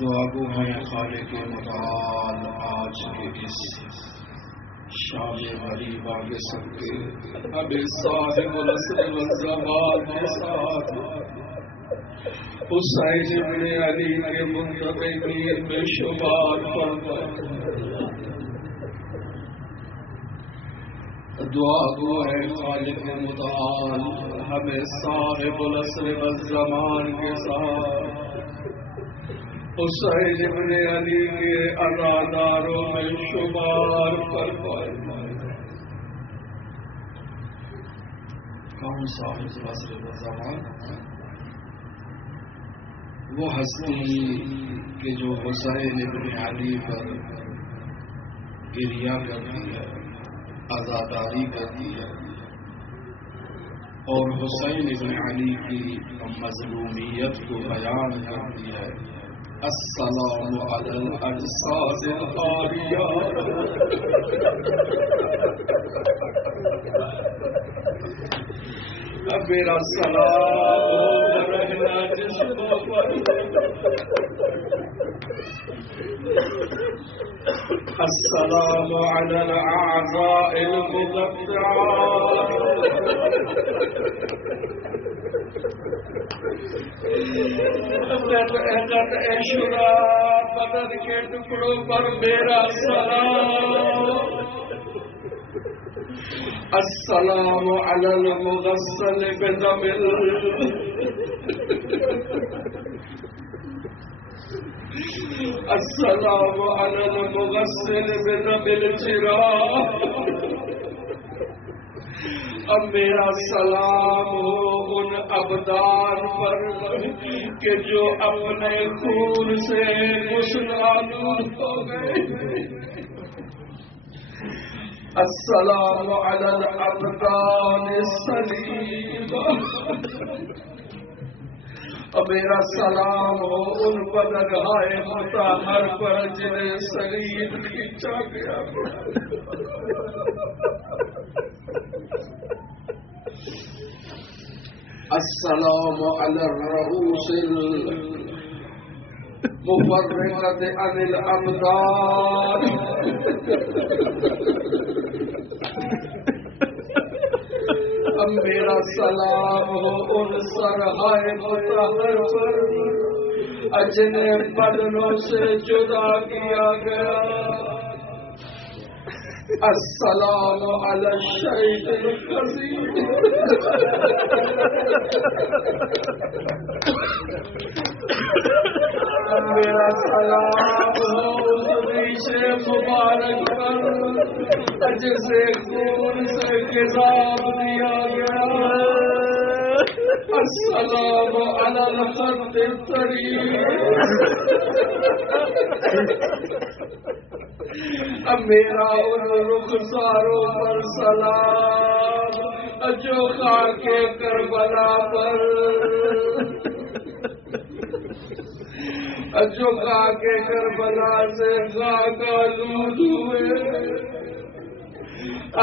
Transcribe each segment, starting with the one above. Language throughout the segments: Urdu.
دعا گو ہے خالق متعال آج کے اس شام غریبہ کے صدقے ہمیں صاحب العصر والزمان کے ساتھ حسین ابن علی کے منتظرین میں شمار فرما۔ دعا گو ہے خالق متعال ہمیں صاحب العصر والزمان کے ساتھ حسین ابن علی کے عزاداروں میں شمار فرمائے۔ کون صاحب العصر والزمان؟ وہ ہستی کہ جو حسین ابن علی پر گریہ کرتی ہے، عزاداری کرتی ہے اور حسین ابن علی کی مظلومیت کو بیان کرتی ہے۔ السلام علی الاجساد العاریہ، میرا سلام رہنا جسموں پر، السلام علی الاعضاء المقطعات، شرا بدن کے ٹکڑوں پر میرا سلام، السلام علی المغسل بدم السلام علی المغسل بدم الجراح، اب میرا سلام ہو ان ابدان پر کہ جو اپنے خون سے غسل آلود ہو گئے۔ السلام علی الابدان السلیمہ، اب میرا سلام ہو ان بدنہائے مطہر پر جنہیں سلیم کھینچا گیا۔ السلام علی الرؤوس المفرقۃ عن الابدان، اب میرا سلام ہو ان سرہائے مطہر پر جنہیں بدنوں سے جدا کیا گیا۔ السلام علی الشہید القصیر، میرا سلام ہو ریش مبارک پر جسے خون سے کتاب دیا گیا۔ السلام علی الخط الطریق، اب میرا ان رخساروں پر سلام جو خاک کربلا پر، جو خاک کربلا سے خاک آلود ہوئے۔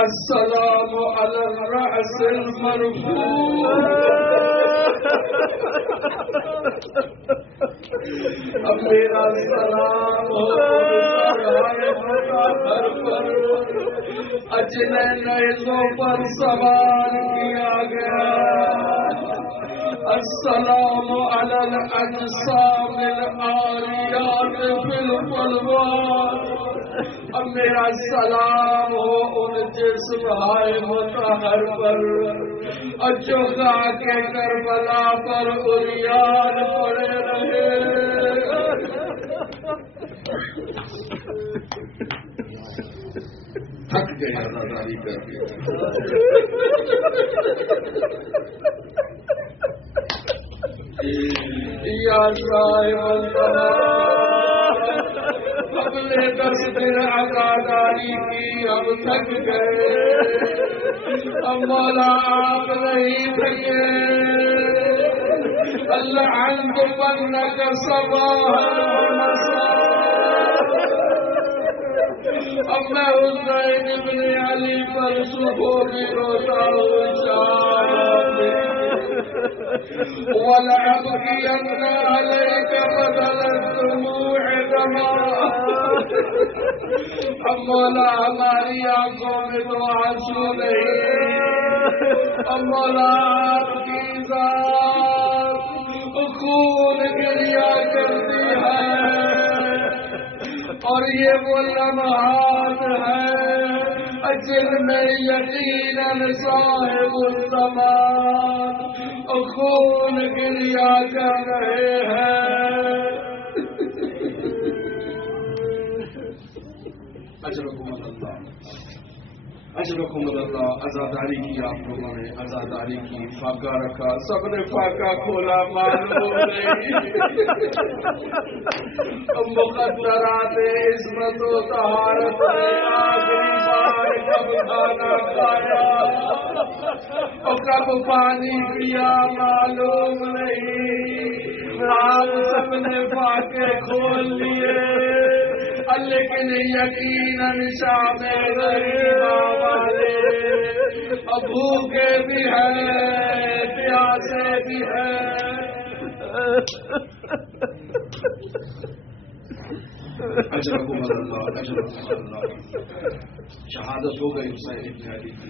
السلام علی الرأس المرفوع، اب میرا سلام ہو پر اجنے نیزوں پر سوار کیا گیا۔ السلام علی الاجسام العاریات فی البلوان، اب میرا سلام ہو ان جسم ہائے مطہر پر جو خاک کربلا پر عریان پڑے رہے۔ تھک گئے عزاداری کر کے۔ یا صاحب الزمان، ہم نے 10 دن عزاداری کی، ہم تھک گئے، اب مولا آپ نہیں تھکے۔ اللہ عنک منک صباح، اب میں حسین ابن علی پر صبح بھی روتا ہوں، شام وَلَأَبْكِيَنَّ عَلَيْكَ بَدَلَ الدُّمُوعِ دَمْعًا. اب مولا ہماری آنکھوں میں تو آنسو نہیں، اب مولا آپ کی ذات خون گریا کرتی ہے، اور یہ وہ لمحات ہیں جن میں یقیناً صاحب الزمان خون گریا کر رہے ہیں. اجرکم اللہ، اجرکم اللہ. عزاداری کی آپ لوگوں نے، عزاداری کی. فاقہ رکھا، سب نے فاقہ کھولا، معلوم نہیں مقدرات عصمت و طہارت نے آخری بار کب کھانا کھایا اور کب پانی پیا معلوم نہیں. آپ سب نے فاقے کھول لیے، لیکن یقیناً شام غریبا والے بھوکے بھی ہیں، پیاسے بھی ہیں. اجرکم اللہ، اجرکم اللہ. شہادت ہو گئی حسین ابن علی کی،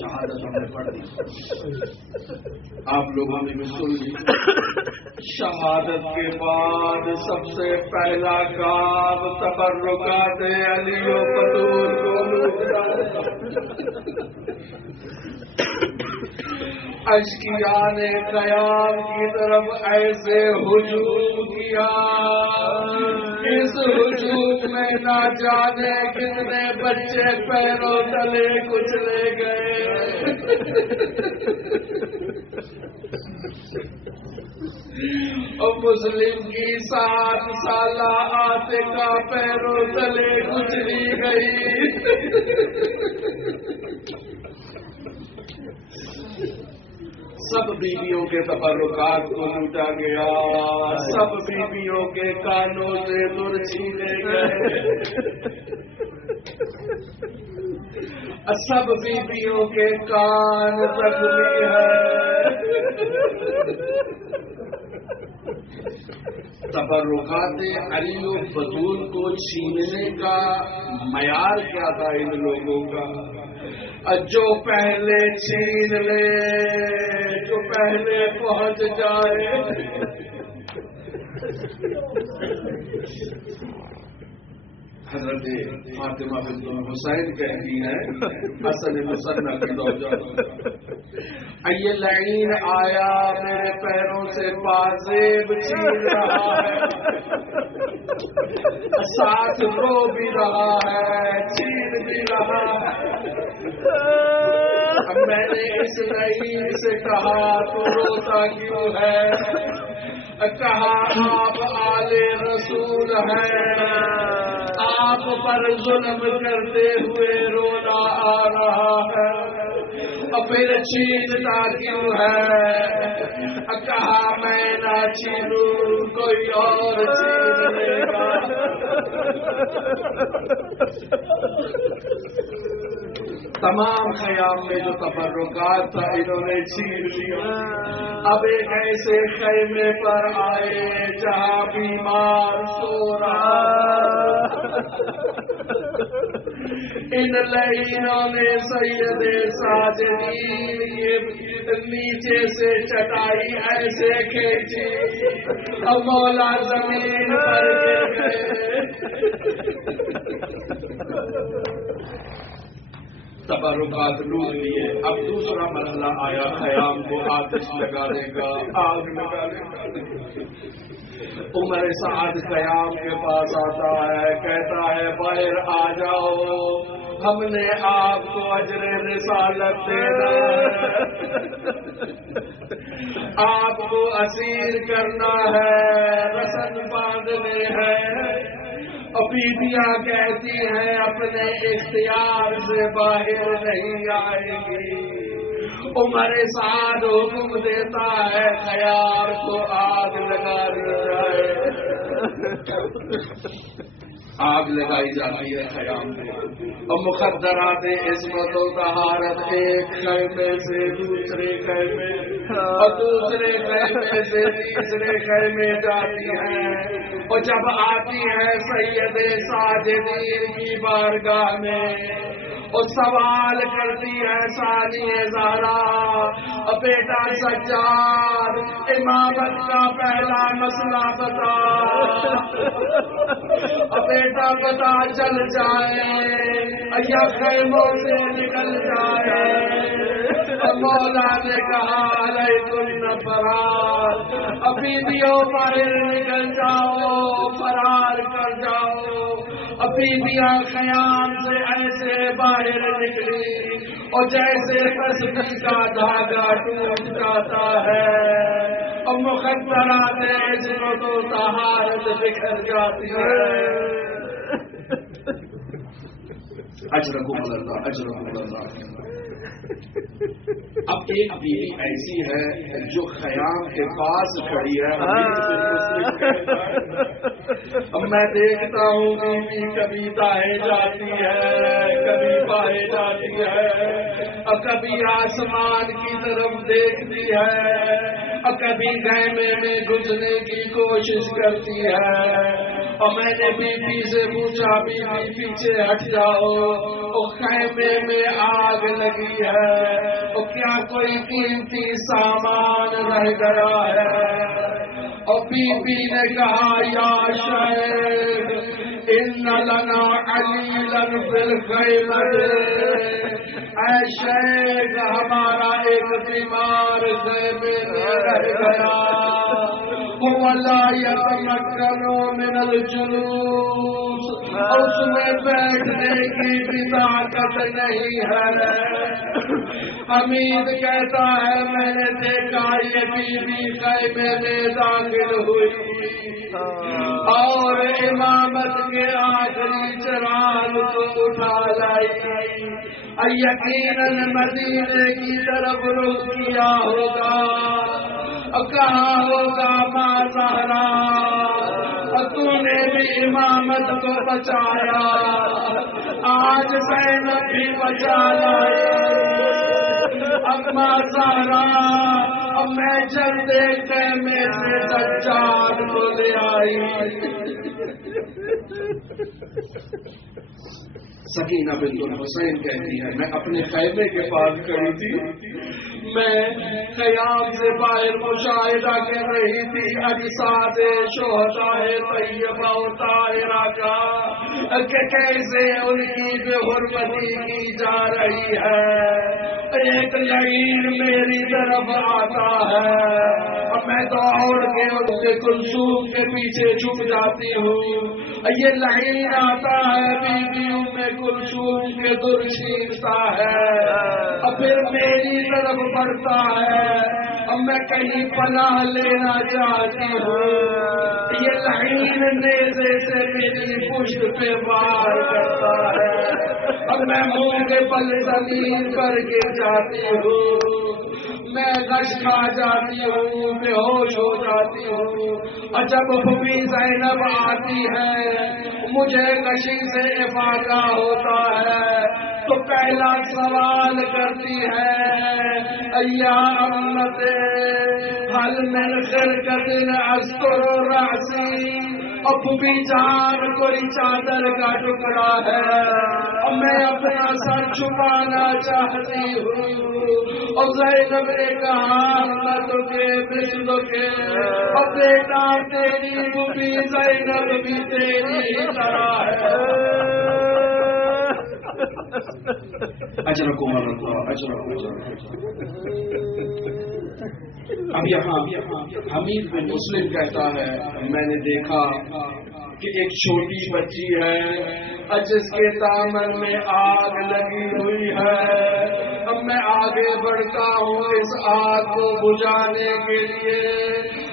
شہادت ہم نے پڑھ دی، آپ لوگوں نے بھی سن لی. شہادت کے بعد سب سے پہلا کام تبرکات علی و بطول کو لوٹنا. اشکیان قیام کی طرف ایسے ہجوم کیا، اس ہجوم میں نہ جانے کتنے بچے پیروں تلے کچلے گئے. اور مسلم کی 7 سالہ عاتقہ پیروں تلے کچلی گئی. سب بیویوں کے تبرکات کو لوٹا گیا، سب بیویوں کے کانوں سے در چھینے گئے، سب بیویوں کے کان زخمی ہیں. تبرکات علی و بطول کو چھیننے کا معیار کیا تھا ان لوگوں کا؟ جو پہلے چھین لے، جو پہلے پہنچ جائے. حضرت فاطمہ بنت حسین کہتی ہے حسن مصنف کی زوجہ، یہ لعین آیا میرے پیروں سے پازیب چھین رہا ہے، ساتھ رو بھی رہا ہے، چھین بھی رہا ہے. اب میں نے اس لعین سے کہا تو روتا کیوں ہے؟ کہا آپ آل رسول ہیں، آپ پر ظلم کرتے ہوئے رونا آ رہا ہے، اور پھر چھینتا کیوں ہے؟ کہا میں نہ چھینوں، کوئی اور چھین لے گا. تمام خیام میں جو تبرکات تھا انہوں نے چھین لیا. اب ایک ایسے خیمے پر آئے جہاں بیمار سو رہا. ان لعینوں نے سید ساجدین کے نیچے سے چٹائی ایسے کھینچی، اب مولا زمین پر گر گئے. تبرکات لوٹ لیے. اب دوسرا مرحلہ آیا خیام کو آتش لگانے کا، آگ لگانے کا. عمر سعد قیام کے پاس آتا ہے، کہتا ہے باہر آ جاؤ، ہم نے آپ کو اجر رسالت دینا ہے، آپ کو اسیر کرنا ہے، رسن باندھنے ہیں. بیویاں کہتی ہیں اپنے اختیار سے باہر نہیں آئے گی. عمر سعد حکم دیتا ہے خیار کو آگ لگا دی جائے. آگ لگائی جاتی ہے خیام میں، اور مخدرات عصمت و طہارت ایک خیمے سے دوسرے خیمے اور دوسرے خیمے سے تیسرے خیمے جاتی ہیں، اور جب آتی ہے سید ساجدین کی بارگاہ میں اور سوال کرتی ہے ثانیہ زہرا، بیٹا سجاد امامت کا پہلا مسئلہ بتا، بیٹا پتا چل جائے یا خیموں سے نکل جائے۔ مولا نے کہا علیکم فرار، ابھی بھی باہر نکل جاؤ، فرار کر جاؤ۔ ابھی بھی خیام سے ایسے باہر نکلی اور جیسے تسبیح کا دھاگا ٹوٹ جاتا ہے اور مخدرات عصمت و طہارت بکھر جاتی ہے۔ اجرکم اللہ، اجرکم اللہ۔ اب ایک بیوی ایسی ہے جو خیام کے پاس کھڑی ہے، اب میں دیکھتا ہوں بیوی کبھی دائیں جاتی ہے، کبھی بائیں جاتی ہے، اور کبھی آسمان کی طرف دیکھتی ہے، اور کبھی خیمے میں گھسنے کی کوشش کرتی ہے۔ اور میں نے بی بی سے پوچھا، بی بی پیچھے ہٹ جاؤ، اور خیمے میں آگ لگی ہے، اور کیا کوئی قیمتی سامان رہ گیا ہے؟ اور بی بی نے کہا یا شیخ ان لنا علیلا فی الخیمۃ، اے شیخ ہمارا ایک بیمار خیمے میں رہ گیا، وَلَا يَتَمَكَّنُ مِنَ الْجُلُوسِ، اور اس میں بیٹھنے کی بھی طاقت نہیں ہے۔ حمید کہتا ہے میں نے دیکھا یہ بیوی خیمے میں داخل ہوئی اور امامت کے آخری چراغ کو اٹھا لائی، یقیناً مدینے کی طرف رخ کیا ہوگا، کہا ہوگا ماں زہرا تو نے بھی امامت کو بچایا، آج زینب بھی بچا لائی، اما زہرا اب میں جلد خیمے سے دجال کو لے آئی۔ سکینہ بنت الحسین کہتی ہے میں اپنے خیمے کے پاس کھڑی تھی، میں خیام سے باہر مشاہدہ کر رہی تھی اجساد شہداء طیبہ و طاہرہ کا کہ کیسے ان کی بے حرمتی کی جا رہی ہے۔ ایک لعین میری طرف آتا ہے اور میں دوڑ کے ان سے کلثوم کے پیچھے چھپ جاتی ہوں، یہ لعین آتا ہے بی بی ام کلثوم کے در چھینتا ہے اور پھر میری طرف بڑھتا ہے اور میں کہیں پناہ لینا چاہتی ہوں، یہ لعین نیزے سے میری پشت پہ وار کرتا ہے اور میں منہ کے بل زمین پر گر جاتی ہوں، میں غش کھا جاتی ہوں، بے ہوش ہو جاتی ہوں، اور جب بھوی زینب آتی ہے مجھے غشی سے افاقہ ہوتا ہے تو پہلا سوال کرتی ہے یا امت حل من خرقۃ استر رأسی، اب بھی جان کوئی چادر کا ٹکڑا ہے اور میں اپنا سر چھپانا چاہتی ہوں، اور زینب نے کہا مثل کے اور بیٹا تیری بھی زینب بھی تیری طرح ہے۔ اجرکم اللہ، اجرکم۔ اب یہاں حمید بن مسلم کہتا ہے میں نے دیکھا کہ ایک چھوٹی بچی ہے جس کے دامن میں آگ لگی ہوئی ہے، اب میں آگے بڑھتا ہوں اس آگ کو بجھانے کے لیے،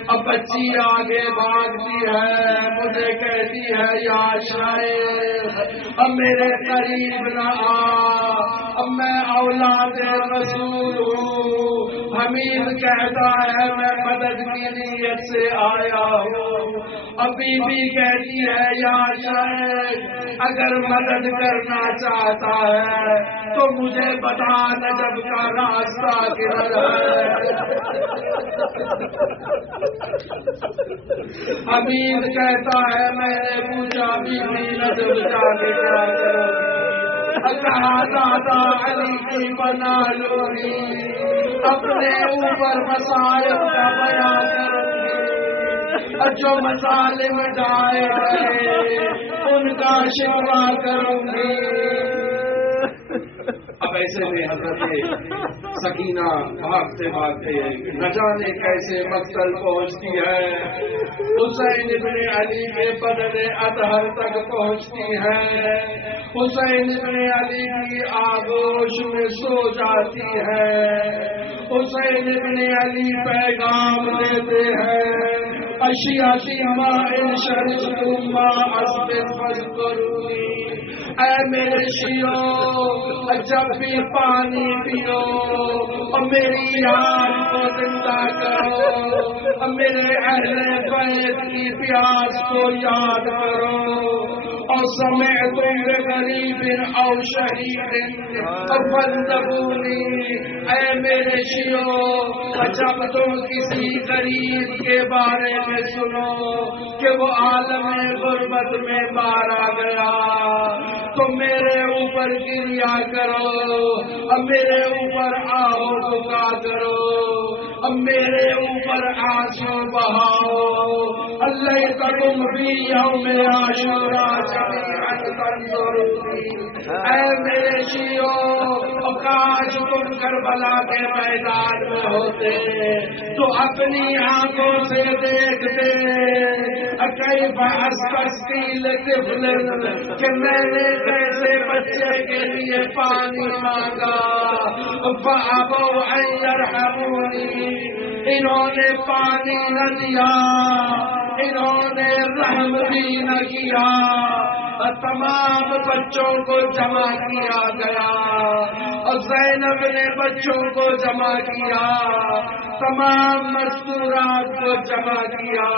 اب بچی آگے بھاگتی ہے، مجھے کہتی ہے یا شیخ اب میرے قریب نہ آ، اب میں اولاد رسول ہوں، حمید کہتا ہے میں مدد کی نیت سے آیا ہوں. ابھی بھی کہتی ہے یا شیخ اگر مدد کرنا چاہتا ہے تو مجھے بتا نجب کا راستہ کدھر ہے. حمید کہتا ہے میں نے پوچھا بی نجب جا کے کیا کرو گی؟ کہا دادا علی کی بنا لوگی اپنے اوپر مسائل کا بیان کروں گی اور جو مظالم ڈائے گئے ان کا شکوہ کروں گی. اب ایسے میں حضرت سکینہ بھاگتے بھاگتے نہ جانے کیسے مقصد پہنچتی ہے. حسین ابن علی کے بدن اطہر تک پہنچتی ہے. حسین ابن علی کی آغوش میں سو جاتی ہے. حسین ابن علی پیغام دیتے ہیں اشیاتی مائل شرطم ما اسبن فذکرونی. اے میرے شیعوں جب بھی پانی پیو اور میری یاد کو زندہ کرو اور میرے اہل بیت کی پیاس کو یاد کرو اور سمعت بغریب او شہید اور فانتبونی. اے میرے شیعوں جب تم کسی غریب کے بارے میں سنو کہ وہ عالم غربت میں مارا گیا تو میرے اوپر گریا کرو اب میرے اوپر آہو بکا کرو اب میرے اوپر آنسو بہاؤ. اللہ تم بھی یوم عاشورا جمیعا تنظرونی. اے میرے شیعوں کاش تم کربلا کے میدان میں ہوتے تو اپنی آنکھوں سے دیکھتے کیف استسقی لطفل کہ میں نے کیسے بچے کے لیے پانی مانگا فابوا ان یرحمونی. انہوں نے پانی نہ دیا انہوں نے رحم بھی نہ کیا. تمام بچوں کو جمع کیا گیا اور زینب نے بچوں کو جمع کیا تمام مستورات کو جمع کیا.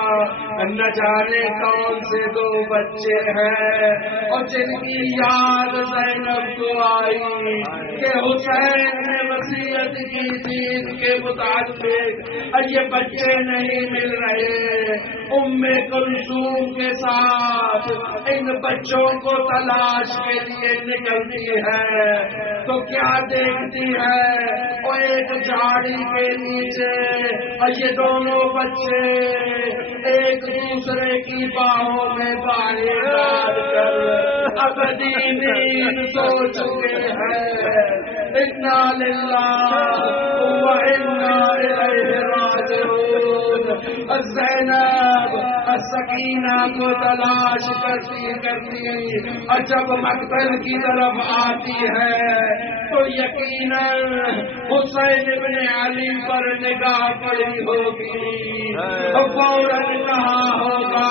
نہ جانے کون سے دو بچے ہیں اور جن کی یاد زینب کو آئی کہ حسین نے وصیت کی تھی کے مطابق یہ بچے نہیں مل رہے. ام کلثوم کے ساتھ ان بچوں کو تلاش کے لیے نکلتی ہے تو کیا دیکھتی ہے اور ایک جھاڑی کے نیچے اور یہ دونوں بچے ایک دوسرے کی باہوں میں باہیں ڈال کر ابدی نیند سو چکے ہیں. انا للہ و انا الیہ راجعون. زینب سکینہ کو تلاش کرتی اور جب مقتل کی طرف آتی ہے تو یقیناً حسین ابن علی پر نگاہ پڑی ہوگی. فوراً کہا ہوگا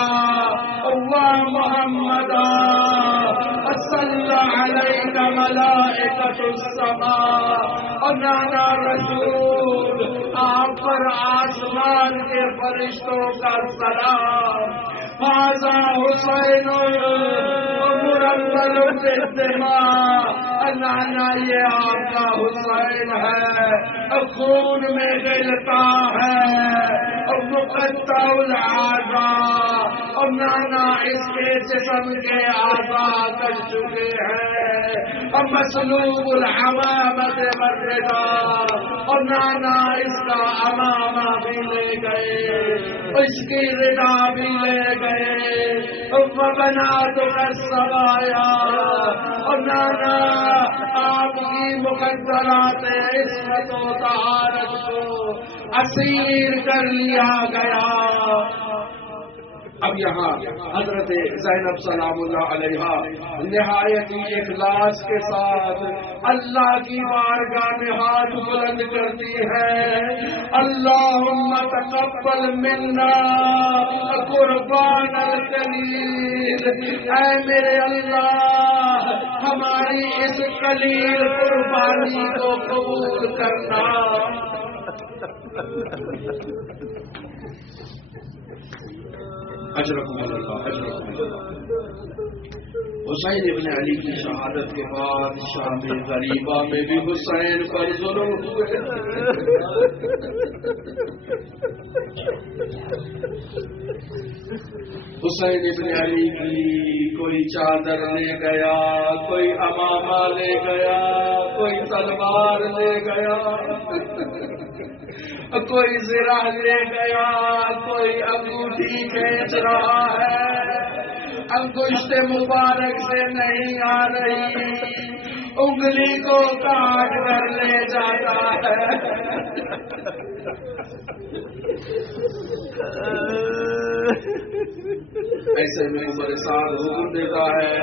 واہ محمد صلی علیک ملائکۃ السماء. اور نانا رسول آپ پر آسمان کے فرشتوں کا سلام. هذا حسین مرمل بالدماء. نانا یہ آپ کا حسین ہے خون میں گلتا ہے اور مقطع الاعضاء اور نانا اس کے جسم کے اعضاء کٹ چکے ہیں اور مسلوب العمامۃ والرداء اور نانا اس کا امامہ بھی لے گئے اس کی ردا بھی لے گئے. وبناتک السبایا اور نانا آپ کی مقدرات عصمت و طہارت کو اسیر کر لیا گیا. اب یہاں حضرت زینب سلام اللہ علیہا نہایت اخلاص کے ساتھ اللہ کی بارگاہ میں ہاتھ بلند کرتی ہے. اللہم تقبل منا قربان القلیل. اے میرے اللہ ہماری اس قلیل قربانی کو قبول کرنا. اجرکم اللہ، اجرکم اللہ۔ حسین ابن علی کی شہادت کے بعد شام غریبہ میں بھی حسین پر ظلم ہوئے۔ حسین ابن علی کی کوئی چادر لے گیا، کوئی امامہ لے گیا، کوئی تلوار لے گیا، کوئی زرہ لے گیا، کوئی انگوٹھی کھینچ رہا ہے، انگشت مبارک سے نہیں آ رہی، انگلی کو کاٹ کر لے جاتا ہے۔ ایسے میں عمر سعد حکم دیتا ہے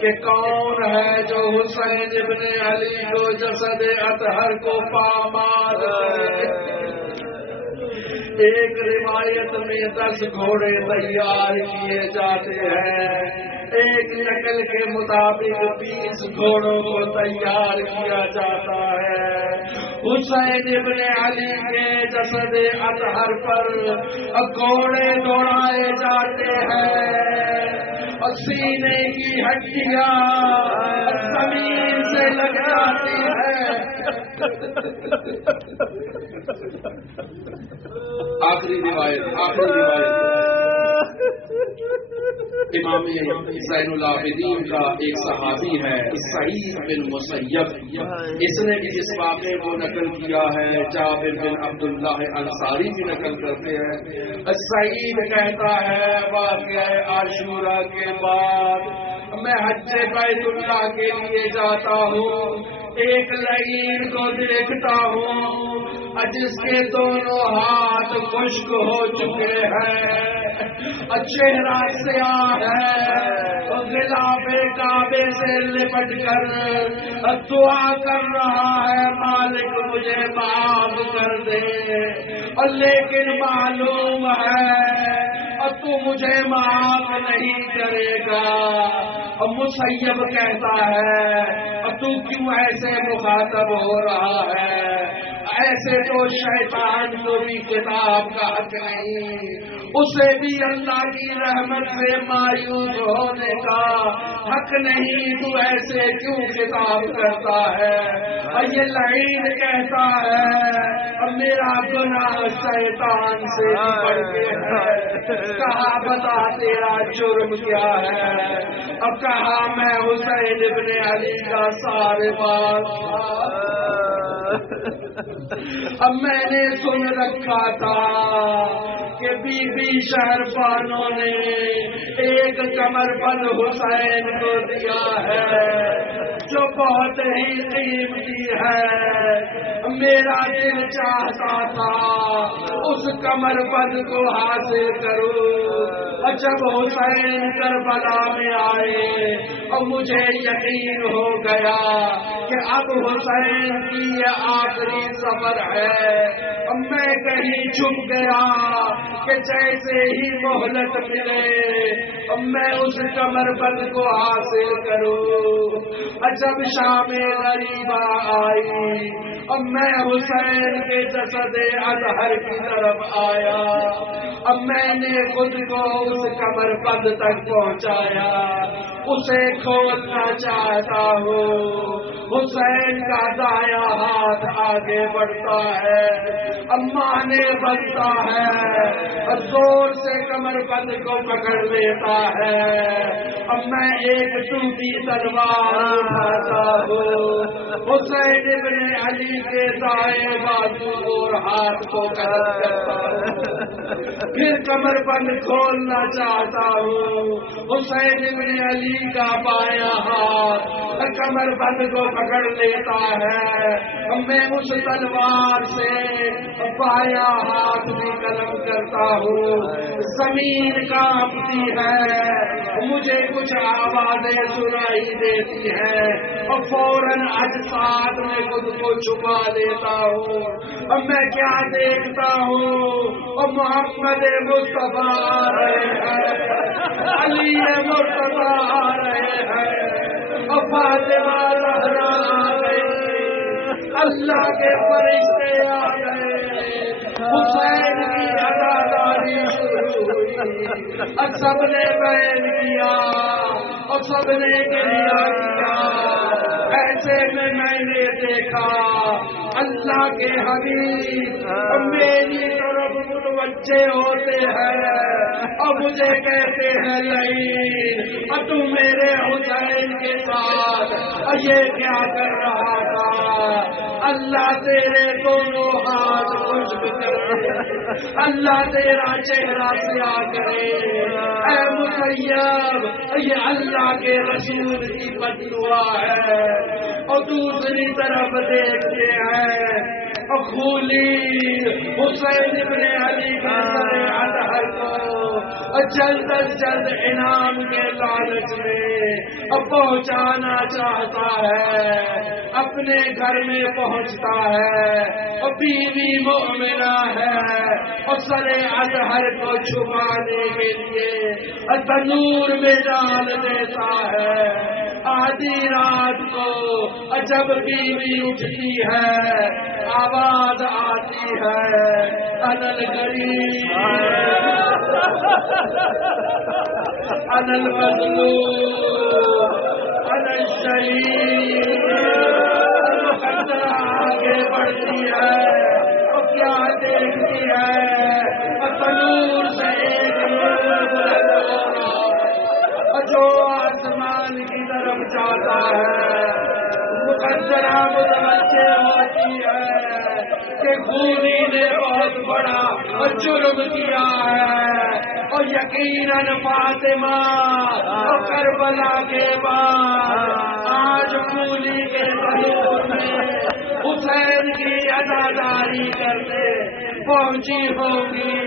کہ کون ہے جو حسین ابن علی کو جسد اطہر کو پامال کرے۔ ایک روایت میں 10 گھوڑے تیار کیے جاتے ہیں، ایک نقل کے مطابق 20 گھوڑوں کو تیار کیا جاتا ہے۔ حسین ابن علی کے جسد اطہر پر گھوڑے دوڑائے جاتے ہیں اور سینے کی ہڈیاں زمین سے لگ جاتی ہیں۔ آخری روایت امام زین العابدین کا ایک صحابی ہے سعید بن مسیب، اس نے بھی اس واقعے کو نقل کیا ہے۔ جابر بن عبداللہ انصاری بھی نقل کرتے ہیں۔ سعید کہتا ہے واقعہ عاشورہ کے بعد میں حج بیت اللہ کے لیے جاتا ہوں، ایک لعین کو دیکھتا ہوں جس کے دونوں ہاتھ خشک ہو چکے ہیں، چہرہ سیاہ ہے، غلاف کعبے سے لپٹ کر دعا کر رہا ہے مالک مجھے معاف کر دے، اور لیکن معلوم ہے اور تو مجھے معاف نہیں کرے گا۔ اور مسیب کہتا ہے اور تو کیوں ایسے مخاطب ہو رہا ہے؟ ایسے تو شیطان کو بھی کتاب کا حق نہیں، اسے بھی اللہ کی رحمت سے مایوس ہونے کا حق نہیں، تو ایسے کیوں کتاب کرتا ہے؟ اور یہ لعین کہتا ہے میرا گناہ شیطان سے بڑھ کے ہے۔ کہا بتا تیرا جرم کیا ہے؟ اب کہا میں حسین ابن علی کا سارے بات اب میں نے سن رکھا تھا کہ بی بی شہر بانوں نے ایک کمر بند حسین کو دیا ہے جو بہت ہی قیمتی ہے۔ میرا دل چاہتا تھا اس کمر بند کو حاصل کروں، اور جب حسین کربلا میں آئے اور مجھے یقین ہو گیا کہ اب حسین کی یہ آخری سفر ہے، میں کہیں چھپ گیا کہ جیسے ہی مہلت ملے میں اس کمر بند کو حاصل کروں۔ جب شام غریبہ آئی اور میں حسین کے جسد اطہر کی طرف آیا، اب میں نے خود کو اس کمر بند تک پہنچایا، اسے کھولنا چاہتا ہوں۔ حسین کا دایاں ہاتھ آگے بڑھتا ہے، مانے بنتا ہے اور زور سے کمر بند کو پکڑ لیتا ہے، اب میں ایک ٹوٹی تلوار اٹھاتا ہوں، حسین ابن علی کے دائیں بازو اور ہاتھ کو قتل کرتا ہوں، پھر کمر بند کھولنا چاہتا ہوں، حسین ابن علی کا بایاں ہاتھ کمر بند کو پکڑ لیتا ہے، میں اس تلوار سے بایاں ہاتھ بھی قلم کرتا ہوں، زمین کانپتی ہے، مجھے کچھ آوازیں سنائی دیتی ہیں اور فوراً اجساد میں خود کو چھپا دیتا ہوں، اور میں کیا دیکھتا ہوں اور محمد مصطفیٰ آ رہے ہیں، علی مرتضیٰ آ رہے ہیں اور فاطمہ زہرا آ گئی، اللہ کے فرشتے آ گئے، حسین کی عزاداری شروع ہوئی، سب نے بیان کیا اور سب نے گریہ کیا۔ ایسے میں نے دیکھا اللہ کے حبیب میری طرف متوجہ ہوتے ہیں اور مجھے کہتے ہیں لئین تو میرے حسین کے ساتھ یہ کیا کر رہا تھا؟ اللہ تیرے دونوں ہاتھ خشک کرے، اللہ تیرا چہرہ سیاہ کرے، اے مسیب یہ اللہ کے رسول کی بد دعا ہے۔ اور دوسری طرف دیکھتے ہیں خولی حسین ابن علی کے سر اطہر کو جلد از جلد انعام کے لالچ میں پہنچانا چاہتا ہے، اپنے گھر میں پہنچتا ہے اور بیوی مومنہ ہے اور سر اطہر کو چھپانے کے لیے تنور میں ڈال دیتا ہے۔ آدھی رات کو جب بیوی اٹھتی ہے آواز آتی ہے انل غریب انل مظلوم انل شہید، آگے بڑھتی ہے اور کیا دیکھتی ہے تنور سے ایک جو آسمان کی طرف جاتا ہے، مقدرہ متوجہ ہوتی ہے کہ خونی نے بہت بڑا جرم کیا ہے اور یقیناً فاطمہ اور کربلا کے بعد آج خونی کے تنور میں حسین کی عزاداری کرنے پہنچی ہوگی۔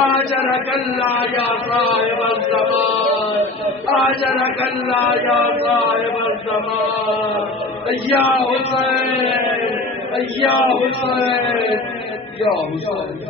آج رک اللہ یا صاحب الزمان، آج رک اللہ یا صاحب الزمان، یا حسین یا حسین یا حسین۔